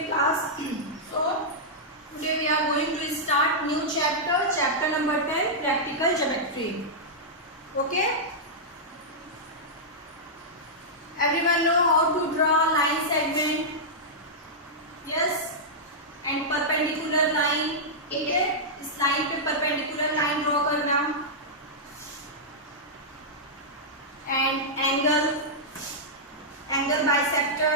Okay class, so today we are going to start new chapter number 10, practical geometry. Okay, everyone know how to draw line segment? Yes, and perpendicular line. ठीक है, इस line पे perpendicular line draw करना, and angle bisector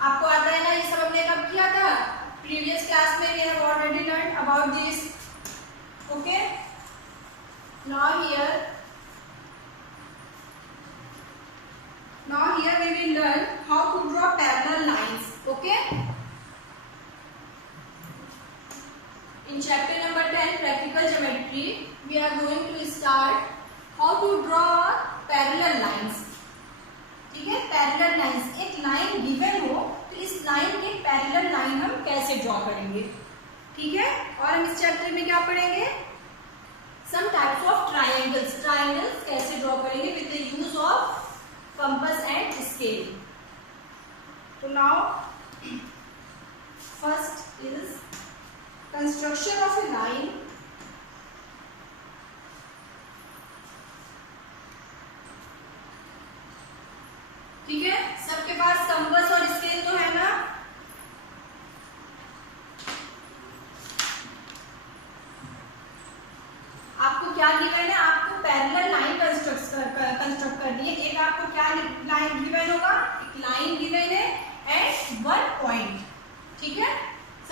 आपको आता है ना, ये सब हमने कब किया था? प्रीवियस क्लास में। We have already learn about this. Okay, now here we will learn how to draw parallel lines. Okay, in chapter number 10 practical geometry we are going to start how to draw parallel lines. ठीक है, parallel lines. एक line given हो तो इस line के parallel line हम कैसे draw करेंगे. ठीक है, और हम इस चैप्टर में क्या पढ़ेंगे? Some types of triangles. Triangles कैसे ड्रॉ करेंगे with the use of compass and scale. तो now first is construction of a line. ठीक है, सबके पास कंपास और स्केल तो है ना? आपको क्या गिवन है? आपको पैरेलल लाइन कंस्ट्रक्ट करनी है. एक आपको क्या लाइन गिवन होगा? एक लाइन गिवन है एट वन पॉइंट. ठीक है,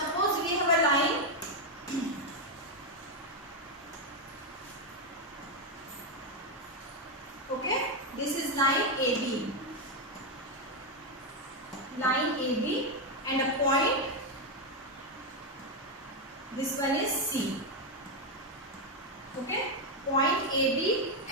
suppose we have a line. Okay, this is line AB. Line AB and a point. This one is C. Okay, point AB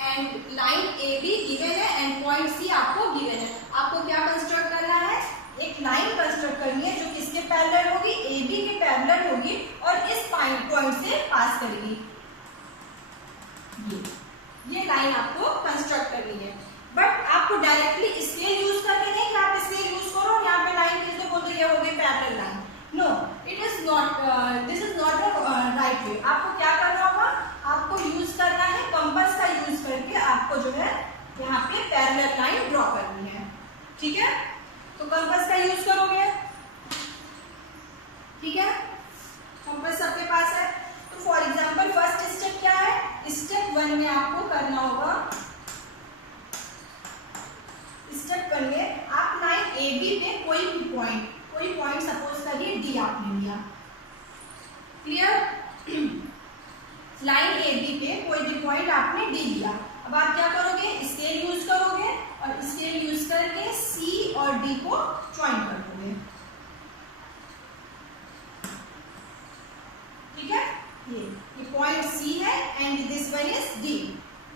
and line AB given है and point C आपको given है. आपको क्या construct करना है? एक line construct करनी है जो किसके पैरेलल होगी? AB के पैरेलल होगी और इस पॉइंट से पास करेगी. ये लाइन आपको कंस्ट्रक्ट करनी है. बट आपको डायरेक्टली स्केल यूज करके नहीं कि आप स्केल यूज करो और यहाँ पे लाइन खींच दो, बोल दो ये हो गई parallel line. No, it is not, this is not the right way. आपको क्या करना होगा? आपको यूज करना है कंपास का यूज करके. आपको जो है यहाँ पे पैरेलल लाइन ड्रॉ करनी है. ठीक है, तो कंपास का यूज करोगे. ठीक है, कंपास सबके पास है. तो फॉर एग्जाम्पल फर्स्ट स्टेप क्या है? स्टेप 1 में आपको करना होगा, स्टेप 1 में आप लाइन AB पे कोई पॉइंट सपोज करिए D आपने लिया. क्लियर? लाइन AB पे कोई भी पॉइंट आपने D लिया. अब आप क्या करोगे? स्केल यूज करोगे और स्केल यूज करके C और D को ज्वाइन कर दोगे. ठीक है, ये पॉइंट C है and this one is D.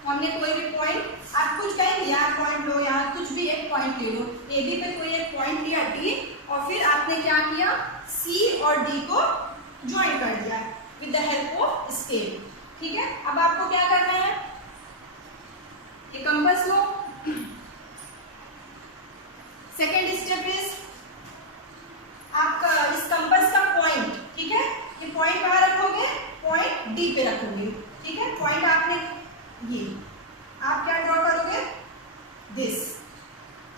हमने कोई भी पॉइंट, आप कुछ कहीं लिया पॉइंट लो, यहाँ कुछ भी एक पॉइंट ले लो. AB पे कोई एक पॉइंट लिया D और फिर आपने क्या किया? C और D को ज्वाइन कर दिया with the help of scale. ठीक है, अब आपको क्या करना है? ये compass low. Second step is आपका इस कंपास का पॉइंट. ठीक है, ये पॉइंट कहाँ रखोगे? पॉइंट D पे रखोगे. ठीक है, पॉइंट आपने ये आप क्या ड्रॉ करोगे? दिस.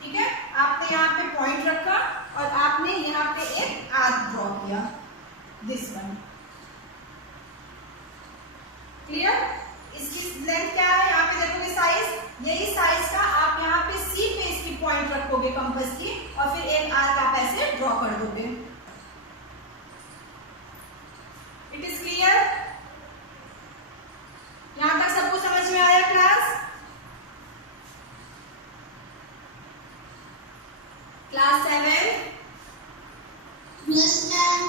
ठीक है, आपने यहाँ पे पॉइंट रखा और आपने यहाँ पे एक आर्क ड्रॉ किया. This one. क्लियर? इसकी लेंथ क्या है? यहाँ पे देखोगे साइज, यही साइज का आप यहाँ पे C पे इसकी पॉइंट रखोगे कंपास की और फिर एक आर्क आप ऐसे ड्रॉ कर दोगे. It is clear? यहां तक सबको समझ में आया क्लास? क्लास 7? Yes ma'am.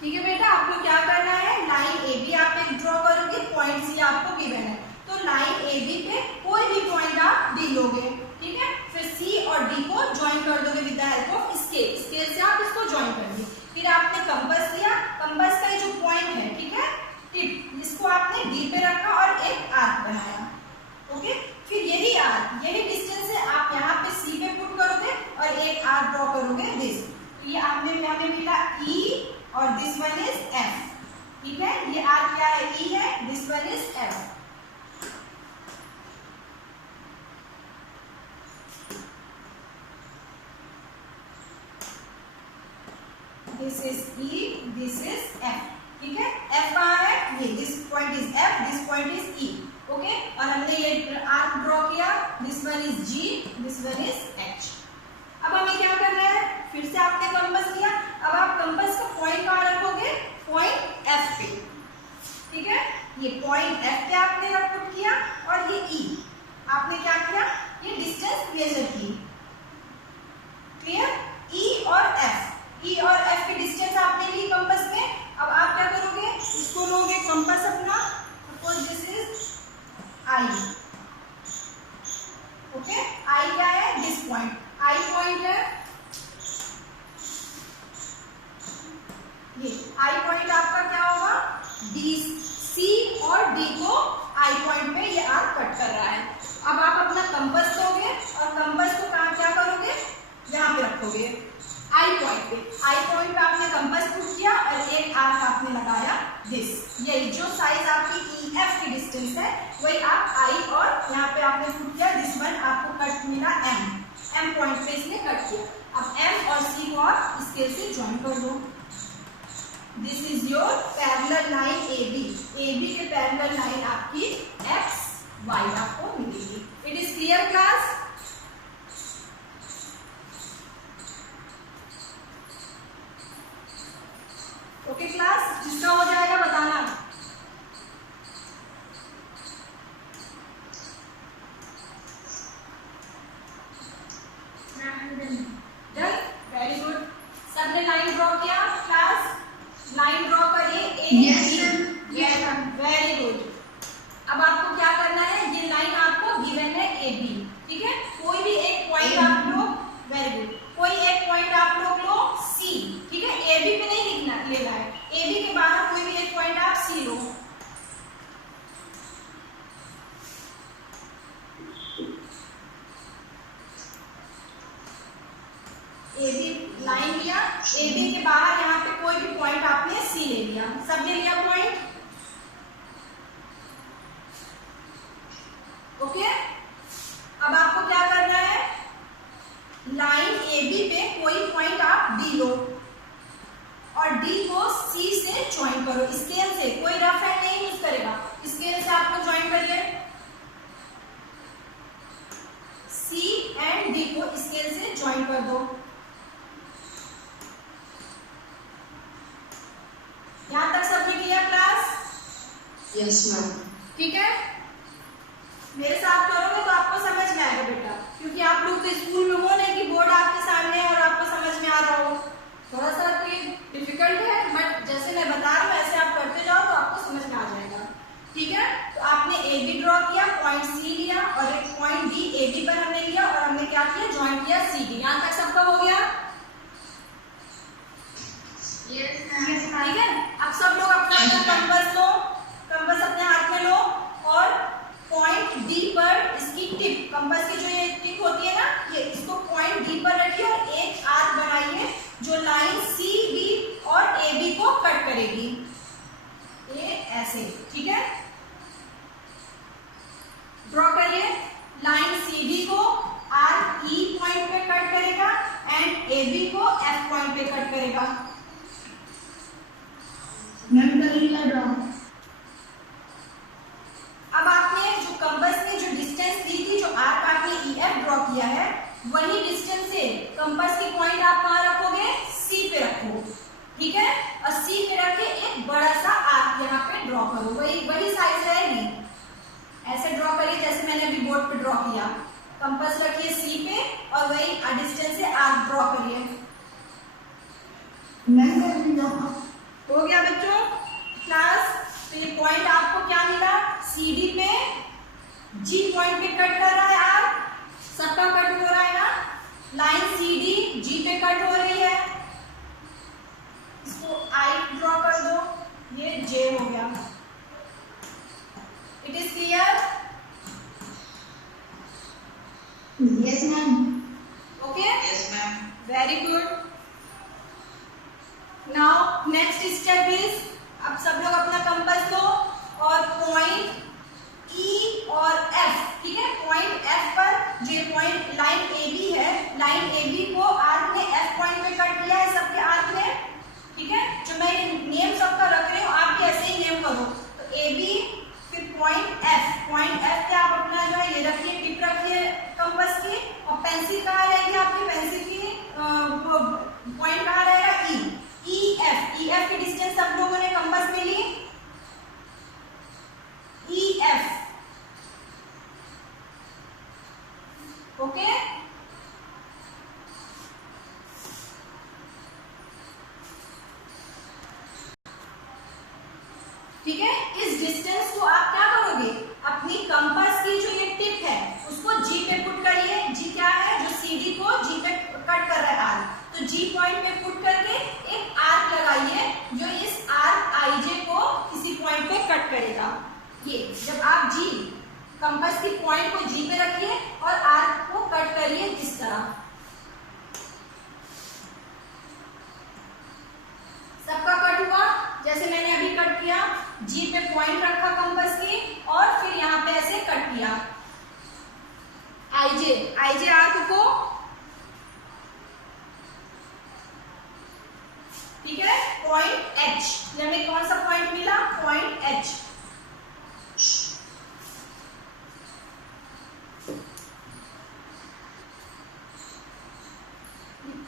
ठीक है बेटा, आपको क्या करना है? लाइन AB आप एक ड्रॉ करोगे, पॉइंट C आपको गिवन है. तो लाइन AB पे कोई भी पॉइंट आप D लोगे. ठीक है, फिर C और D को ज्वाइन कर दोगे with the help of scale. Scale से आप इसको ज्वाइन कर दिए. फिर आपने कंपास लिया, कंपास का जो पॉइंट है, ठीक है, टिप, इसको आपने D पे रखा और एक आर्क बनाया. ओके, फिर यही डिस्टेंस है आप यहाँ पे C पे पुट करोगे और एक आर्क ड्रॉ करोगे. दिस, ये आपने हमें मिला E और दिस वन इज एफ। ठीक है, ये आर क्या है, ई है, this one is F. This is E, this is F. ठीक है, एफ कहाँ है, ये this point is F, this point is E. Okay, और हमने ये आर्क ड्रॉ किया, this one is G, this one is H. अब हमें क्या करना है, फिर से आपने कंपास लिया, अब आप कंपास का पॉइंट कहाँ रखोगे, पॉइंट एफ पे। ठीक है, ये पॉइंट एफ पे आपने पुट किया और ये ई आपने क्या किया, ये डिस्टेंस मेजर की। क्लियर, ई और एफ, ई और एफ की डिस्टेंस आपने ली कंपास में। अब आप क्या करोगे, इसको लोगे कंपास अपना, suppose this is I. Okay, I क्या है, दिस पॉइंट, आई पॉइंट है ये, आई पॉइंट आपका क्या होगा, डी, सी और डी को आई पॉइंट पे ये आर्क कट कर रहा है। अब आप अपना कंपास लोगे और कंपास को कहाँ क्या करोगे, यहाँ पे रखोगे आई पॉइंट पे। आई पॉइंट पे आपने कंपास पुट किया और एक आर्क आपने लगाया दिस। यही जो साइज आपकी ई एफ की डिस्टेंस है वही आप आई और यहाँ पे आपने पुट किया दिस वन, आपको कट मिला एम, एम पॉइंट पे इसने कट किया। अब एम और सी को आप स्केल से ज्वाइन कर दो। This is your parallel line A B, A B के पैरेलल लाइन आपकी एक्स वाई आपको मिलेगी। It is clear class. Okay class, जिसका हो जाएगा बताना। Done, very good. सबने लाइन ड्रॉ किया क्लास, लाइन ड्रॉ करिए ए बी, वेरी गुड। अब आपको क्या करना है, ये लाइन आपको गिवन है ए बी। ठीक है, कोई भी एक पॉइंट आप लोग, वेरी गुड, कोई एक पॉइंट आप लोग लो सी। ठीक है, ए बी पे नहीं लिखना, लेना है ए बी के बाहर कोई भी एक पॉइंट आप सी लो। ए बी लाइन लिया, ए बी के बाहर यहाँ पे कोई भी पॉइंट आपने सी ले लिया, सबने लिया पॉइंट। ओके, अब आपको क्या करना है, लाइन ए बी पे कोई पॉइंट आप डी लो और डी को सी से ज्वाइन करो स्केल से। कोई रफ हैंड नहीं यूज करेगा, स्केल से आपको ज्वाइन करिए। सी एंड डी को स्केल से ज्वाइन कर दो। यहां तक सबने किया क्लास? Yes ma'am. ठीक है, मेरे साथ करोगे तो आपको समझ में आएगा बेटा, क्योंकि आप लोग तो स्कूल में हो नहीं कि बोर्ड आपके सामने है और आपको समझ में आ रहा हो। थोड़ा सा तो डिफिकल्ट है, बट जैसे मैं बता रहा हूँ ऐसे आप करते जाओ तो आपको समझ में आ जाएगा। ठीक है, तो आपने ए बी ड्रॉ किया, पॉइंट सी लिया और एक पॉइंट डी ए बी पर हमने लिया और हमने क्या किया, ज्वाइन किया सी डी। यहाँ तक सबका हो गया? ठीक है, अब सब लोग अपना अपना कंपास लो, कंपास अपने हाथ में लो और पॉइंट डी पर इसकी टिप, कंपास की जो ये टिप होती है ना, ये इसको पॉइंट डी पर रखिए और एक आर्क बनाइए जो लाइन सी डी और ए बी को कट करेगी, ये ऐसे। ठीक है, ड्रॉ करिए। लाइन सी डी को आर्क ई पॉइंट पे कट करेगा एंड ए बी को एफ पॉइंट पे कट करेगा। मैम करेगा ड्रॉ। अब आपने जो कंपास में जो डिस्टेंस दी थी, जो आर्क आपने ई एफ ड्रॉ किया है, वही डिस्टेंस से कंपास की पॉइंट आप कहाँ रखोगे, सी पे रखो। ठीक है, और सी पे रख के एक बड़ा सा आर्क यहाँ पे ड्रॉ करो, वही साइज रहेगी। ऐसे ड्रॉ करिए जैसे मैंने अभी बोर्ड पे ड्रॉ किया। कंपास रखिए सी पे और वही डिस्टेंस से आर्क ड्रॉ करिए। मैम करेगा। हो गया बच्चों क्लास? तो ये पॉइंट आपको क्या मिला, सी डी पे जी पॉइंट पे कट कर रहा है आर्क, सबका कट हो रहा है ना। लाइन सी डी जी पे कट हो रही है, इसको आई ड्रॉ कर दो, ये जे हो गया। It is clear? Yes ma'am. Okay, yes ma'am. Very good. Now next step is, अब सब लोग अपना कंपास लो और पॉइंट ई और एफ, ठीक है, पॉइंट एफ पर जो पॉइंट लाइन ए बी है, लाइन ए बी को आर्क ने एफ पॉइंट पे कट किया है सबके आर्क ने, ठीक है। जो मैं नेम सबका रख रही हूँ आप भी ऐसे ही नेम करो, तो ए बी फिर पॉइंट एफ, पॉइंट एफ पे आप अपना जो है ये रखिए, टिप रखिए कंपास की, और पेंसिल कहाँ रहेगी आपकी, पेंसिल की पॉइंट कहाँ रहेगा, ई एफ, ई एफ की डिस्टेंस सब लोगों ने कंपास में ली, ई एफ, ओके। ठीक है, इस डिस्टेंस को आप क्या करोगे, अपनी कंपास की जो ये टिप है उसको जी पे पुट करिए, जी क्या है, जो सीडी को जी पे कट कर रहा है आर्क, तो जी पॉइंट पे पुट करके एक आर्क लगाइए जो इस आर्क आईजे को किसी पॉइंट पे कट करेगा। ये जब आप जी कंपास की पॉइंट को जी पे रखिए और आर्क को कट करिए इस तरह, सबका कट हुआ जैसे मैंने अभी कट किया, जी पे पॉइंट रखा कंपास की और फिर यहाँ पे ऐसे कट किया आईजे, आईजे आर्क को, ठीक है, पॉइंट एच, हमें कौन सा पॉइंट मिला, point H,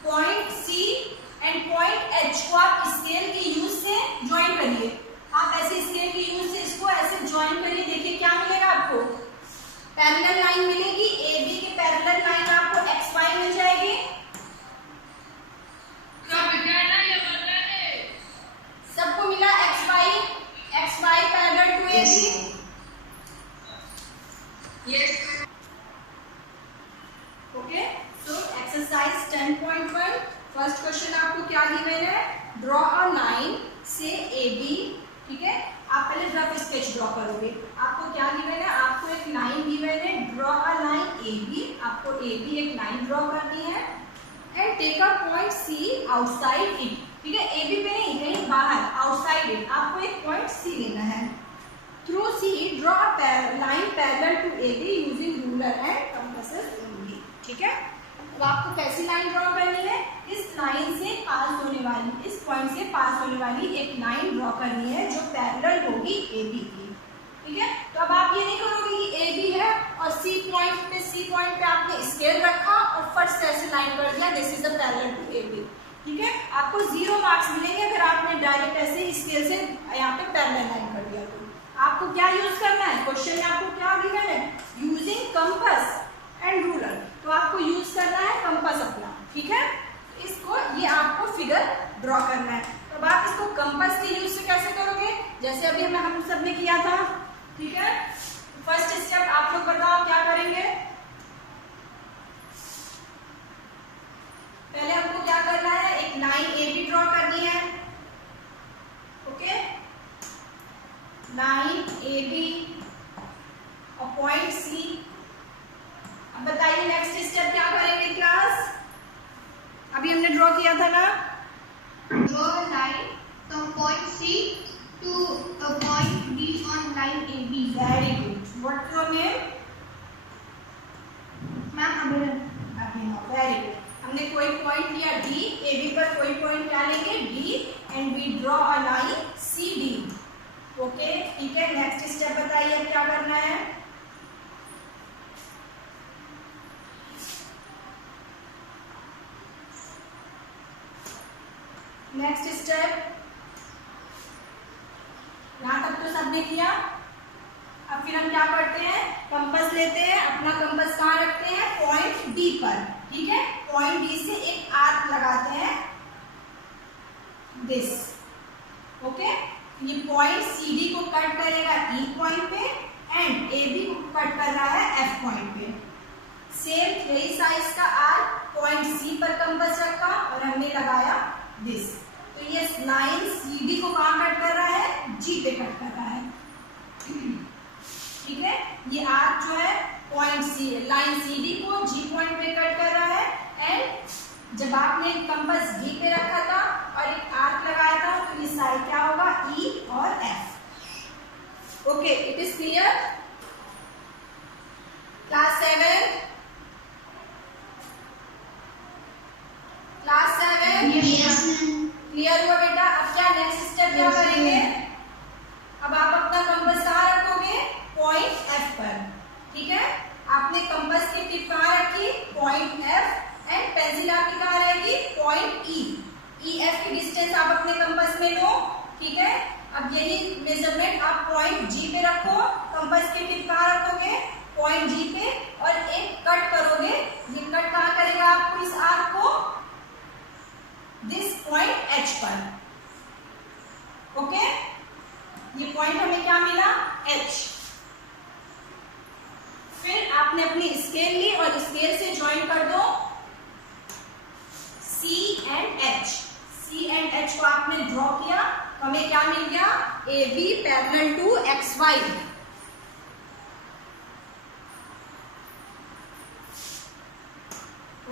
point C and point H को आप स्केल की यूज से ज्वाइन करिए, आप ऐसे स्केल की यूज से इसको ऐसे ज्वाइन करिए, देखिए क्या मिलेगा आपको, पैरेलल लाइन मिलेगी, ए बी के पैरेलल लाइन आपको एक्स वाई मिल जाएगी, सबको मिला X Y parallel to A B, okay. So exercise 10.1 first question आपको क्या गिवन है, ड्रॉ अ लाइन से ए बी, ठीक है, आप पहले रफ स्केच ड्रॉ करोगे, आपको क्या गिवन है, आपको एक लाइन गिवन है, draw a line A B, आपको ए बी एक लाइन ड्रॉ करनी है, and take a point C outside it, ठीक है, ए बी पे नहीं, कहीं बाहर, आउटसाइड इट आपको एक पॉइंट सी लेना है, through C draw a line parallel to A B using ruler and compasses only, ठीक है। अब आपको कैसी लाइन ड्रॉ करनी है, इस लाइन से पास होने वाली, इस पॉइंट से पास होने वाली एक लाइन ड्रॉ करनी है जो पैरेलल होगी ए बी की, ठीक है। तो अब आप ये नहीं करोगे कि ए बी है और सी पॉइंट पे आपने स्केल रखा और फट से ऐसे लाइन कर दिया, this is the parallel to A B, ठीक है, आपको 0 मार्क्स मिलेंगे अगर आपने डायरेक्ट ऐसे स्केल से यहाँ पे पैरेलल लाइन कर दिया, तो आपको क्या यूज करना है, क्वेश्चन में आपको क्या गिवन है, यूजिंग कंपास एंड रूलर, तो आपको यूज करना है कंपास अपना, ठीक है, इसको ये आपको फिगर ड्रॉ करना है। अब आप इसको कंपास के यूज से कैसे करोगे, जैसे अभी हम सब ने किया था, ठीक है। फर्स्ट स्टेप आप लोग बताओ क्या करेंगे, पहले हमको क्या करना है, एक लाइन ए बी ड्रॉ करनी है, ओके, लाइन ए बी और पॉइंट सी। अब बताइए नेक्स्ट स्टेप क्या करेंगे क्लास, अभी हमने ड्रॉ किया था ना, Draw a line from point C to a point B on line AB. Very good, what your name, ma'am Abhinav, very good, हमने कोई पॉइंट लिया डी, ए बी पर कोई पॉइंट क्या लेंगे D, and we draw a line C D, okay, ठीक है। Next step बताइए क्या करना है, नेक्स्ट स्टेप, यहां तक तो सबने किया, अब फिर हम क्या करते हैं, कंपास लेते हैं, अपना कंपास कहाँ रखते हैं, पॉइंट डी पर, ठीक है, पॉइंट डी से एक आर्क लगाते हैं, दिस, ओके, ये पॉइंट सी डी को कट करेगा ई पॉइंट पे एंड ए बी को कट कर रहा है एफ पॉइंट पे, सेम यही साइज का आर्क पॉइंट सी पर कंपास रखा और हमने लगाया दिस, तो ये लाइन सी डी को कहाँ कट कर रहा है, जी पे कट कर रहा है, ठीक है, ये आर्क जो है point C, line C D को जी पॉइंट पे कट कर रहा है, एंड जब आपने कंपास डी पे रखा था और एक आर्क लगाया था, तो इस साइड क्या होगा, ई और F. Okay, it is clear. Class 7, class 7 clear हुआ बेटा। अब क्या नेक्स्ट स्टेप क्या करेंगे, अब आप अपना कंपास कहाँ रखोगे, पॉइंट एफ पर। ठीक है, आपने कंपास की टिप कहाँ रखी, पॉइंट एफ, एंड पेंसिल आपकी कहाँ रहेगी, पॉइंट ई। ई एफ की डिस्टेंस आप अपने कंपास में लो। ठीक है, अब यही मेजरमेंट आप पॉइंट जी पे रखो, कंपास की टिप कहाँ रखोगे, पॉइंट जी पे, और एक कट करोगे। ये कट कहाँ करेगा आपको इस आर्क को, दिस पॉइंट एच पर। ओके, ये पॉइंट हमें क्या मिला, एच। फिर आपने अपनी स्केल ली और स्केल से ज्वाइन कर दो C and H. C and H को आपने ड्रॉ किया, तो हमें क्या मिल गया, A B parallel to X Y.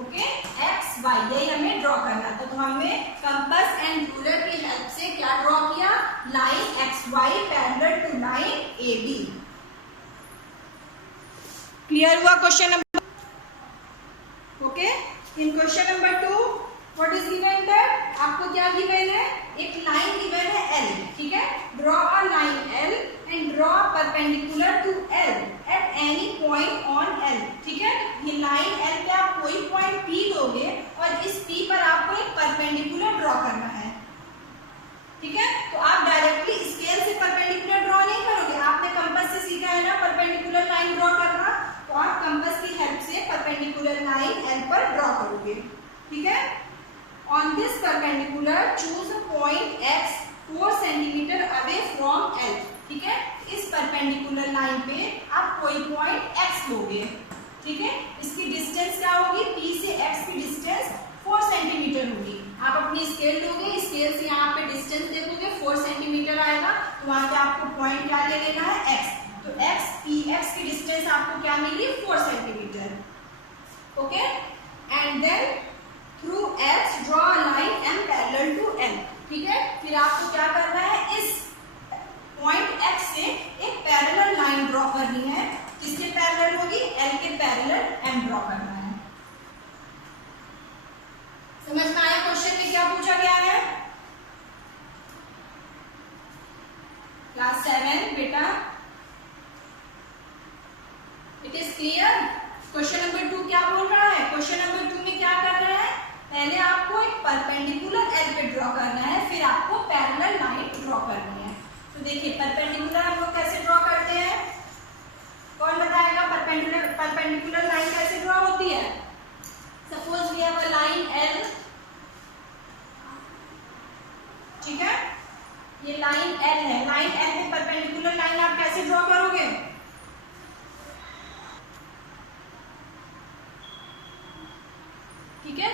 Okay, X Y, यही हमें ड्रॉ करना था। तो हमें कंपास एंड रूलर की हेल्प से क्या ड्रॉ किया, line X Y parallel to line A B. Clear हुआ question number. Okay, in question number 2 what is given that, आपको क्या गिवन है, एक लाइन गिवन है एल। ठीक है, draw a line L and draw perpendicular to L at any point on L. ठीक है, ये लाइन एल पे आप कोई पॉइंट पी दोगे और इस पी पर आपको एक परपेंडिकुलर ड्रॉ करना है। ठीक है, तो आप डायरेक्टली स्केल से परपेंडिकुलर ड्रॉ नहीं करोगे, आपने कंपास से सीखा है ना परपेंडिकुलर लाइन ड्रॉ करना, तो आप कंपास की हेल्प से परपेंडिकुलर लाइन एल पर ड्रॉ करोगे। ठीक है, on this perpendicular choose point x 4 centimetre away from L. ठीक है, इस परपेंडिकुलर लाइन पे आप कोई पॉइंट एक्स लोगे। ठीक है, इसकी डिस्टेंस क्या होगी, पी से एक्स की डिस्टेंस 4 सेंटीमीटर होगी। आप अपनी स्केल लोगे, स्केल से यहाँ पे डिस्टेंस देखोगे 4 सेंटीमीटर आएगा, तो वहां पे आपको पॉइंट क्या ले लेना है, एक्स। तो एक्स, पी एक्स की डिस्टेंस आपको क्या मिली, 4 centimetre. Okay, and then through X draw line M parallel to L. ठीक है, फिर आपको क्या करना है, इस पॉइंट एक्स से एक पैरेलल लाइन ड्रॉ करनी है। किसके पैरेलल होगी, एल के पैरेलल एम ड्रॉ करना है। समझ में आया क्वेश्चन में क्या पूछा गया है। क्लास 7 बेटा, it is clear. Question number 2 क्या बोल रहा है, क्वेश्चन नंबर 2 में क्या कर रहा है, पहले आपको एक परपेंडिकुलर एल पे ड्रॉ करना है, फिर आपको पैरेलल लाइन ड्रॉ करनी है। तो देखिए परपेंडिकुलर हम लोग कैसे ड्रॉ करते हैं, कौन बताएगा परपेंडिकुलर लाइन कैसे ड्रॉ होती है। Suppose we have a line L. ठीक है, ये लाइन एल है, लाइन एल पे परपेंडिकुलर लाइन आप कैसे ड्रॉ करोगे, ठीक है,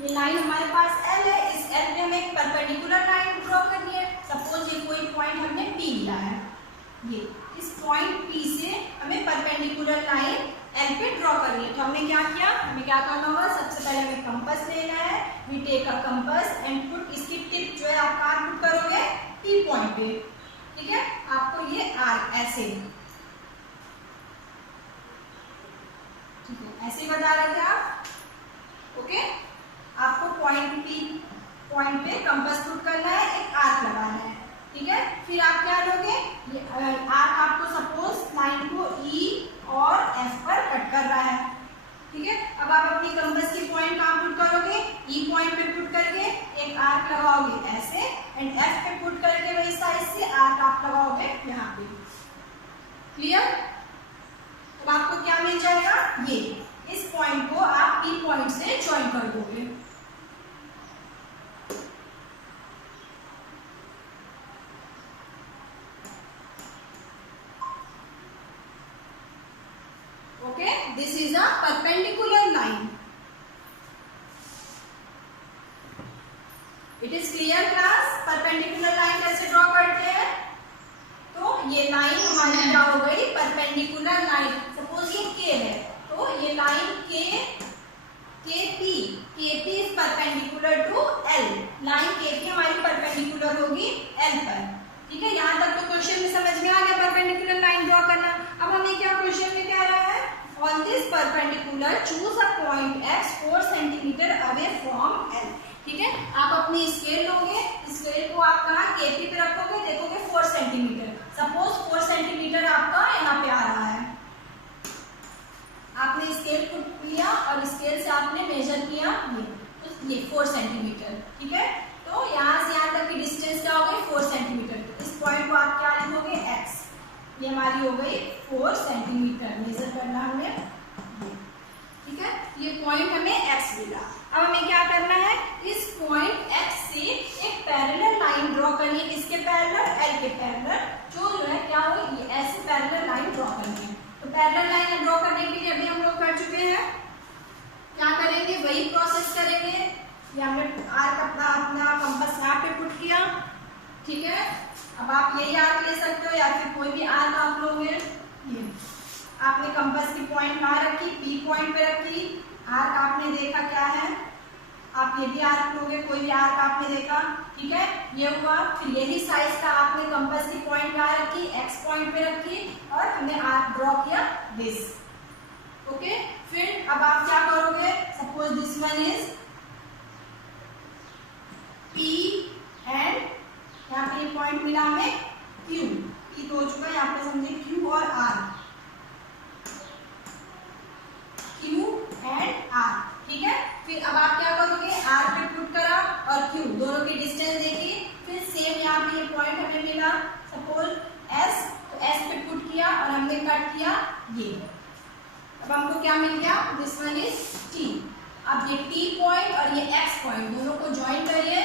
ये लाइन हमारे पास एल है, इस एल पे हमें एक परपेंडिकुलर लाइन ड्रॉ करनी है। सपोज ये कोई पॉइंट हमने पी लिया है, ये इस पॉइंट पी से हमें परपेंडिकुलर लाइन एल पे ड्रॉ करनी है। तो हमने क्या किया, हमें क्या करना होगा, सबसे पहले हमें कंपास लेना है। We take a compass and put, इसकी टिप जो है आप कहाँ पुट करोगे, पी पॉइंट पे। ठीक है, आपको ये आर्क ऐसे, ठीक है, ऐसे बता रहे थे आप। ओके, आपको पॉइंट पे कंपास पुट करना है, एक आर्क लगाना है। ठीक है, फिर आप क्या लोगे, ये आर्क आपको सपोज लाइन को ई और एफ पर कट कर रहा है। ठीक है, अब आप अपनी कंपास की पॉइंट कहाँ पुट करोगे, ई पॉइंट पे पुट करके एक आर्क लगाओगे ऐसे, एंड एफ पे पुट करके वही साइड से आर्क आप लगाओगे यहाँ पे। क्लियर, अब आपको क्या मिल जाएगा, ये इस पॉइंट को आप पी पॉइंट से ज्वाइन कर दोगे। Okay, this is a perpendicular line. It is clear class, perpendicular line कैसे ड्रॉ करते हैं। तो ये लाइन हमारी क्या हो गई, परपेंडिकुलर लाइन। सपोज ये के है, तो ये line K P is perpendicular perpendicular to L. Line KP हमारी परपेंडिकुलर होगी एल पर। ठीक है, यहाँ तक तो क्वेश्चन में समझ में आ गया परपेंडिकुलर लाइन ड्रॉ करना। अब हमें क्या क्वेश्चन में क्या रहा है, on this perpendicular choose a point x 4 centimetre away from L. ठीक है, आप अपनी स्केल लोगे, स्केल को आप कहाँ केपी पे रखोगे, देखोगे 4 सेंटीमीटर। सपोज 4 सेंटीमीटर आपका यहाँ पे आ रहा है, आपने स्केल को लिया और स्केल से आपने मेजर किया ये 4 सेंटीमीटर। ठीक है, तो यहाँ से यहाँ तक की डिस्टेंस क्या हो गई 4 सेंटीमीटर। इस पॉइंट को आप क्या लिखोगे x, ये हमारी हो गई 4 सेंटीमीटर मेजर करना हमें। ठीक है, ये पॉइंट हमें x मिला। अब हमें क्या करना है, इस पॉइंट x से एक पैरेलल लाइन ड्रॉ करनी है, इसके पैरेलल l के पैरेलल, जो है क्या हो ये ऐसे पैरेलल लाइन ड्रॉ करनी है। तो पैरेलल लाइन ड्रॉ करने के लिए अभी हम लोग कर चुके हैं, क्या करेंगे वही प्रोसेस करेंगे। ये हमने अपना कंपास यहाँ पे पुट किया। ठीक है, अब आप यही आर्क ले सकते हो या फिर कोई भी आर्क आप लोगे। ये आपने कंपास की पॉइंट कहाँ रखी, पी पॉइंट पे रखी। आर्क आपने देखा क्या है, आप ये भी आर्क लोगे, कोई भी आर्क आपने देखा। ठीक है, ये हुआ। फिर यही साइज का आपने कंपास की पॉइंट कहाँ रखी, एक्स पॉइंट पे रखी और हमने आर्क ड्रॉ किया दिस। ओके, फिर अब आप क्या करोगे, suppose this one is P and यहाँ पे पॉइंट मिला हमें Q, P तो हो चुका है, यहाँ पे समझे Q और R, Q एंड R। ठीक है, फिर अब आप क्या करोगे, R पे पुट करा और Q दोनों की डिस्टेंस देखी। फिर सेम यहाँ पे ये पॉइंट हमें मिला सपोज S, तो S पे पुट किया और हमने कट किया ये। अब हमको क्या मिल गया, दिस वन इज T। अब ये T पॉइंट और ये X पॉइंट दोनों को ज्वाइन करिए।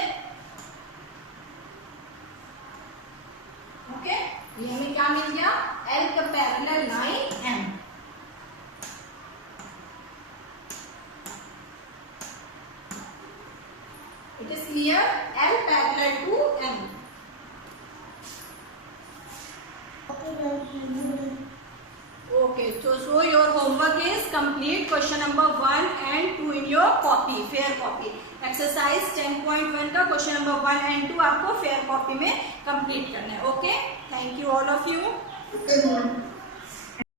ओके, ये हमें क्या मिल गया, L का parallel line M। It is near L parallel to M. Okay, so your homework is complete. Question number 1 and 2 in your copy, fair copy. Exercise 10.1 का question number 1 and 2 आपको fair copy में complete करना है. Okay, thank you all of you.